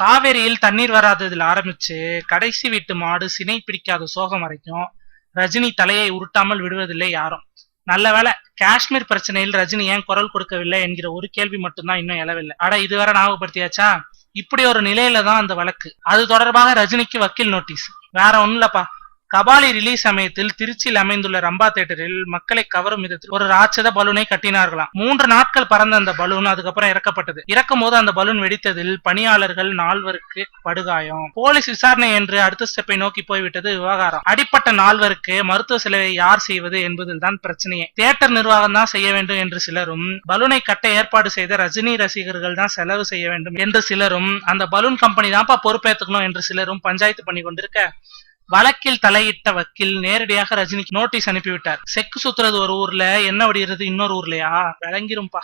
காவேரியில் தண்ணீர் வராததில் ஆரம்பிச்சு கடைசி வீட்டு மாடு சினை பிடிக்காத சோகம் வரைக்கும் ரஜினி தலையை உருட்டாமல் விடுவதில்லை யாரும். நல்ல வேளை காஷ்மீர் பிரச்சனையில் ரஜினி ஏன் குரல் கொடுக்கவில்லை என்கிற ஒரு கேள்வி மட்டும்தான் இன்னும் எழவில்லை. அட இதுவரை ஞாபகப்படுத்தியாச்சா? இப்படி ஒரு நிலையில தான் அந்த வழக்கு. அது தொடர்பாக ரஜினிக்கு வக்கீல் நோட்டீஸ். வேற ஒண்ணும் இல்லப்பா, கபாலி ரிலீஸ் சமயத்தில் திருச்சியில் அமைந்துள்ள ரம்பா தியேட்டரில் மக்களை கவரும் விதத்தில் ஒரு ராட்சத பலூனை கட்டினார்களாம். 3 நாட்கள் பறந்த அந்த பலூன் அதுக்கப்புறம் இறக்கப்பட்டது. இறக்கும் போது அந்த பலூன் வெடித்ததில் பணியாளர்கள் 4 படுகாயம். போலீஸ் விசாரணை என்று அடுத்த ஸ்டெப்பை நோக்கி போய்விட்டது விவகாரம். அடிப்பட்ட 4 மருத்துவ செலவை யார் செய்வது என்பதில் தான் பிரச்சனையே. தியேட்டர் நிர்வாகம் தான் செய்ய வேண்டும் என்று சிலரும், பலூனை கட்ட ஏற்பாடு செய்த ரஜினி ரசிகர்கள் தான் செலவு செய்ய வேண்டும் என்று சிலரும், அந்த பலூன் கம்பெனி தான்ப்பா பொறுப்பேற்றுக்கணும் என்று சிலரும் பஞ்சாயத்து பண்ணி கொண்டிருக்க, வழக்கில் தலையிட்ட வக்கீல் நேரடியாக ரஜினிக்கு நோட்டீஸ் அனுப்பிவிட்டார். செக்கு சுத்துறது ஒரு ஊர்ல, என்ன வடிகிறது இன்னொரு ஊர்லயா? விளங்கிரும்பா.